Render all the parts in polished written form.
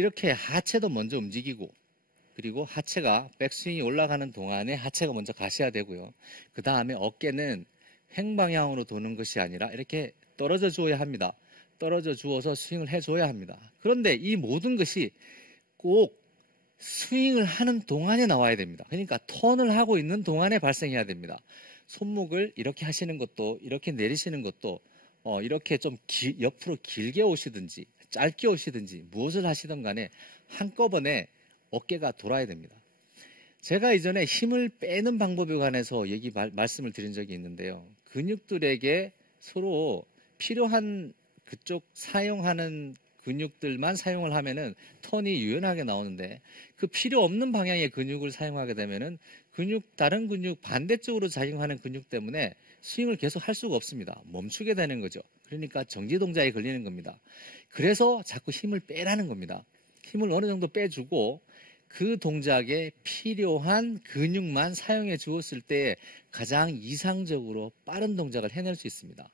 이렇게 하체도 먼저 움직이고, 그리고 하체가 백스윙이 올라가는 동안에 하체가 먼저 가셔야 되고요. 그 다음에 어깨는 횡방향으로 도는 것이 아니라 이렇게 떨어져 주어야 합니다. 떨어져 주어서 스윙을 해줘야 합니다. 그런데 이 모든 것이 꼭 스윙을 하는 동안에 나와야 됩니다. 그러니까 턴을 하고 있는 동안에 발생해야 됩니다. 손목을 이렇게 하시는 것도, 이렇게 내리시는 것도, 이렇게 좀 옆으로 길게 오시든지 짧게 오시든지 무엇을 하시든 간에 한꺼번에 어깨가 돌아야 됩니다. 제가 이전에 힘을 빼는 방법에 관해서 말씀을 드린 적이 있는데요. 근육들에게 서로 필요한 그쪽 사용하는 근육들만 사용을 하면은 턴이 유연하게 나오는데, 그 필요 없는 방향의 근육을 사용하게 되면은 다른 근육 반대쪽으로 작용하는 근육 때문에 스윙을 계속 할 수가 없습니다. 멈추게 되는 거죠. 그러니까 정지 동작에 걸리는 겁니다. 그래서 자꾸 힘을 빼라는 겁니다. 힘을 어느 정도 빼주고 그 동작에 필요한 근육만 사용해 주었을 때 가장 이상적으로 빠른 동작을 해낼 수 있습니다.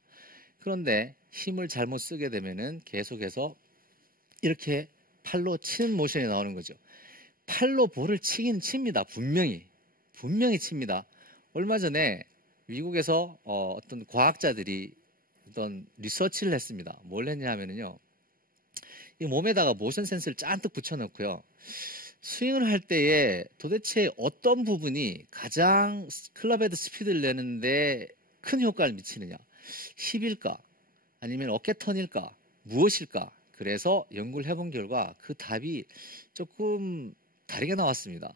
그런데 힘을 잘못 쓰게 되면은 계속해서 이렇게 팔로 치는 모션이 나오는 거죠. 팔로 볼을 치긴 칩니다. 분명히 칩니다. 얼마 전에 미국에서 어떤 과학자들이 어떤 리서치를 했습니다. 뭘 했냐면요, 이 몸에다가 모션 센서를 잔뜩 붙여놓고요, 스윙을 할 때에 도대체 어떤 부분이 가장 클럽헤드 스피드를 내는데 큰 효과를 미치느냐, 힙일까 아니면 어깨 턴일까 무엇일까. 그래서 연구를 해본 결과 그 답이 조금 다르게 나왔습니다.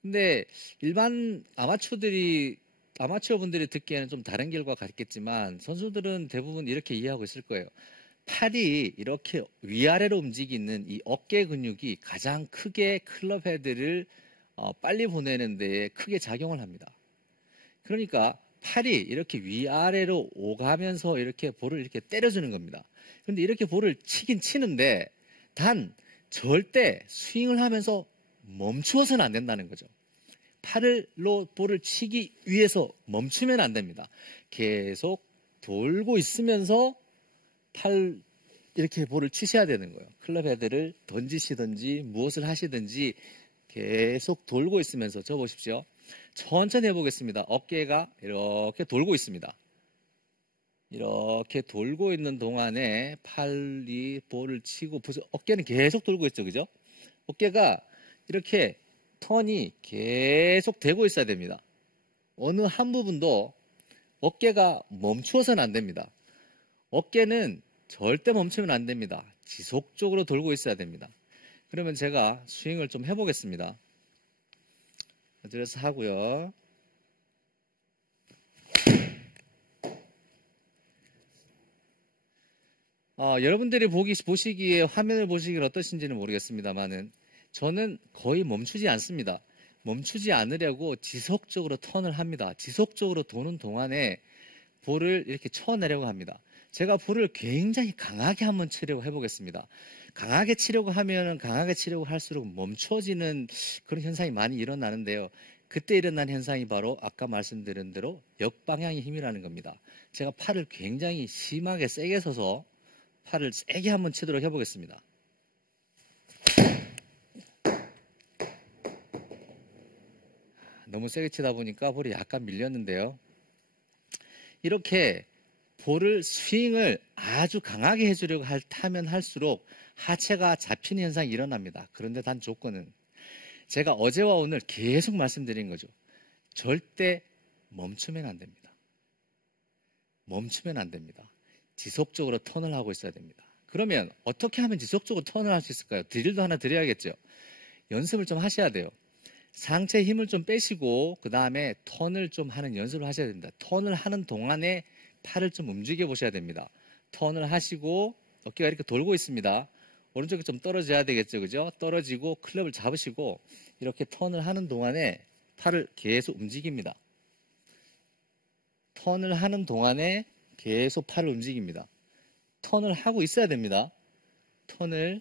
근데 일반 아마추어분들이 듣기에는 좀 다른 결과가 같겠지만 선수들은 대부분 이렇게 이해하고 있을 거예요. 팔이 이렇게 위아래로 움직이는 이 어깨 근육이 가장 크게 클럽 헤드를 빨리 보내는 데에 크게 작용을 합니다. 그러니까 팔이 이렇게 위아래로 오가면서 이렇게 볼을 이렇게 때려주는 겁니다. 근데 이렇게 볼을 치긴 치는데 단 절대 스윙을 하면서 멈추어서는 안 된다는 거죠. 팔로 볼을 치기 위해서 멈추면 안 됩니다. 계속 돌고 있으면서 이렇게 볼을 치셔야 되는 거예요. 클럽 헤드를 던지시든지 무엇을 하시든지 계속 돌고 있으면서. 저 보십시오. 천천히 해보겠습니다. 어깨가 이렇게 돌고 있습니다. 이렇게 돌고 있는 동안에 팔이 볼을 치고, 어깨는 계속 돌고 있죠. 그죠? 어깨가 이렇게 턴이 계속 되고 있어야 됩니다. 어느 한 부분도 어깨가 멈추어서는 안 됩니다. 어깨는 절대 멈추면 안 됩니다. 지속적으로 돌고 있어야 됩니다. 그러면 제가 스윙을 좀 해보겠습니다. 어드레스 하고요. 여러분들이 보시기에 화면을 보시기에 어떠신지는 모르겠습니다만은 저는 거의 멈추지 않습니다. 멈추지 않으려고 지속적으로 턴을 합니다. 지속적으로 도는 동안에 볼을 이렇게 쳐내려고 합니다. 제가 볼을 굉장히 강하게 한번 치려고 해보겠습니다. 강하게 치려고 하면 강하게 치려고 할수록 멈춰지는 그런 현상이 많이 일어나는데요. 그때 일어난 현상이 바로 아까 말씀드린 대로 역방향의 힘이라는 겁니다. 제가 팔을 굉장히 심하게 세게 서서 팔을 세게 한번 치도록 해보겠습니다. 너무 세게 치다 보니까 볼이 약간 밀렸는데요. 이렇게 볼을 스윙을 아주 강하게 해주려고 하면 할수록 하체가 잡히는 현상이 일어납니다. 그런데 단 조건은 제가 어제와 오늘 계속 말씀드린 거죠. 절대 멈추면 안 됩니다. 멈추면 안 됩니다. 지속적으로 턴을 하고 있어야 됩니다. 그러면 어떻게 하면 지속적으로 턴을 할 수 있을까요? 드릴도 하나 드려야겠죠. 연습을 좀 하셔야 돼요. 상체에 힘을 좀 빼시고 그 다음에 턴을 좀 하는 연습을 하셔야 됩니다. 턴을 하는 동안에 팔을 좀 움직여 보셔야 됩니다. 턴을 하시고 어깨가 이렇게 돌고 있습니다. 오른쪽에 좀 떨어져야 되겠죠. 그죠? 떨어지고 클럽을 잡으시고 이렇게 턴을 하는 동안에 팔을 계속 움직입니다. 턴을 하는 동안에 계속 팔을 움직입니다. 턴을 하고 있어야 됩니다. 턴을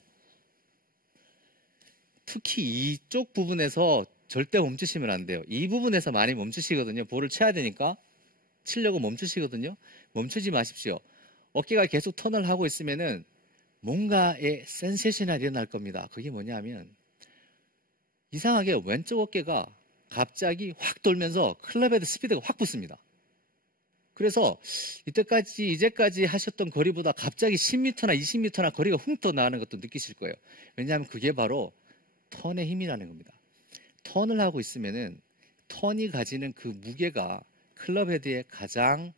특히 이쪽 부분에서 절대 멈추시면 안 돼요. 이 부분에서 많이 멈추시거든요. 볼을 쳐야 되니까 치려고 멈추시거든요. 멈추지 마십시오. 어깨가 계속 턴을 하고 있으면은 뭔가의 센세이션이 일어날 겁니다. 그게 뭐냐면 이상하게 왼쪽 어깨가 갑자기 확 돌면서 클럽헤드 스피드가 확 붙습니다. 그래서 이제까지 하셨던 거리보다 갑자기 10m나 20m나 거리가 훅 나가는 것도 느끼실 거예요. 왜냐하면 그게 바로 턴의 힘이라는 겁니다. 턴을 하고 있으면은 턴이 가지는 그 무게가 클럽헤드에 가장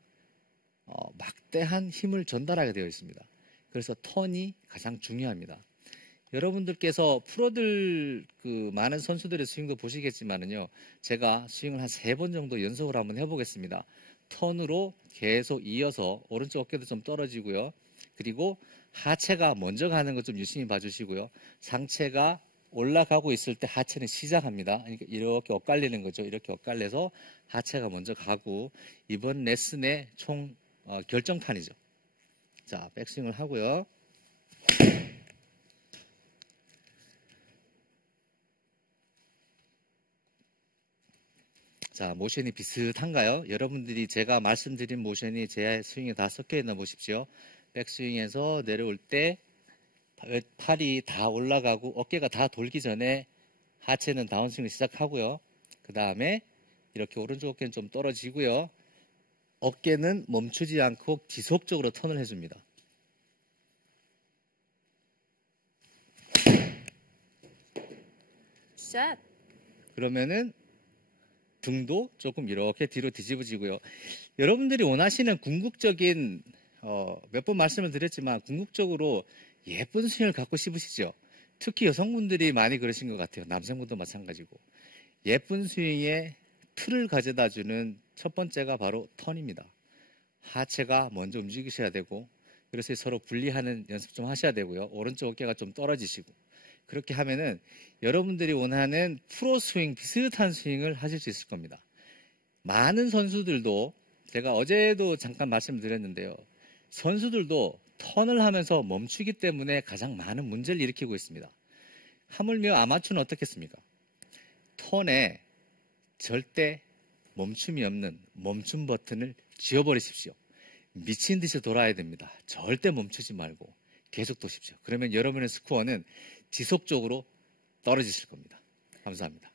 막대한 힘을 전달하게 되어 있습니다. 그래서 턴이 가장 중요합니다. 여러분들께서 프로들 많은 선수들의 스윙도 보시겠지만은요, 제가 스윙을 한 3번 정도 연속을 한번 해보겠습니다. 턴으로 계속 이어서 오른쪽 어깨도 좀 떨어지고요. 그리고 하체가 먼저 가는 것 좀 유심히 봐주시고요. 상체가 올라가고 있을 때 하체는 시작합니다. 그러니까 이렇게 엇갈리는 거죠. 이렇게 엇갈려서 하체가 먼저 가고 이번 레슨의 총 결정판이죠. 자, 백스윙을 하고요. 자, 모션이 비슷한가요? 여러분들이 제가 말씀드린 모션이 제 스윙에 다 섞여 있나 보십시오. 백스윙에서 내려올 때 팔이 다 올라가고 어깨가 다 돌기 전에 하체는 다운스윙을 시작하고요. 그 다음에 이렇게 오른쪽 어깨는 좀 떨어지고요. 어깨는 멈추지 않고 지속적으로 턴을 해줍니다. 샷. 그러면은 등도 조금 이렇게 뒤로 뒤집어지고요. 여러분들이 원하시는 궁극적인 몇 번 말씀을 드렸지만 궁극적으로 예쁜 스윙을 갖고 싶으시죠? 특히 여성분들이 많이 그러신 것 같아요. 남성분도 마찬가지고. 예쁜 스윙에 틀을 가져다주는 첫 번째가 바로 턴입니다. 하체가 먼저 움직이셔야 되고 그래서 서로 분리하는 연습 좀 하셔야 되고요. 오른쪽 어깨가 좀 떨어지시고 그렇게 하면은 여러분들이 원하는 프로 스윙, 비슷한 스윙을 하실 수 있을 겁니다. 많은 선수들도 제가 어제도 잠깐 말씀드렸는데요. 선수들도 턴을 하면서 멈추기 때문에 가장 많은 문제를 일으키고 있습니다. 하물며 아마추어는 어떻겠습니까? 턴에 절대 멈춤이 없는 멈춤 버튼을 쥐어버리십시오. 미친 듯이 돌아야 됩니다. 절대 멈추지 말고 계속 도십시오. 그러면 여러분의 스코어는 지속적으로 떨어지실 겁니다. 감사합니다.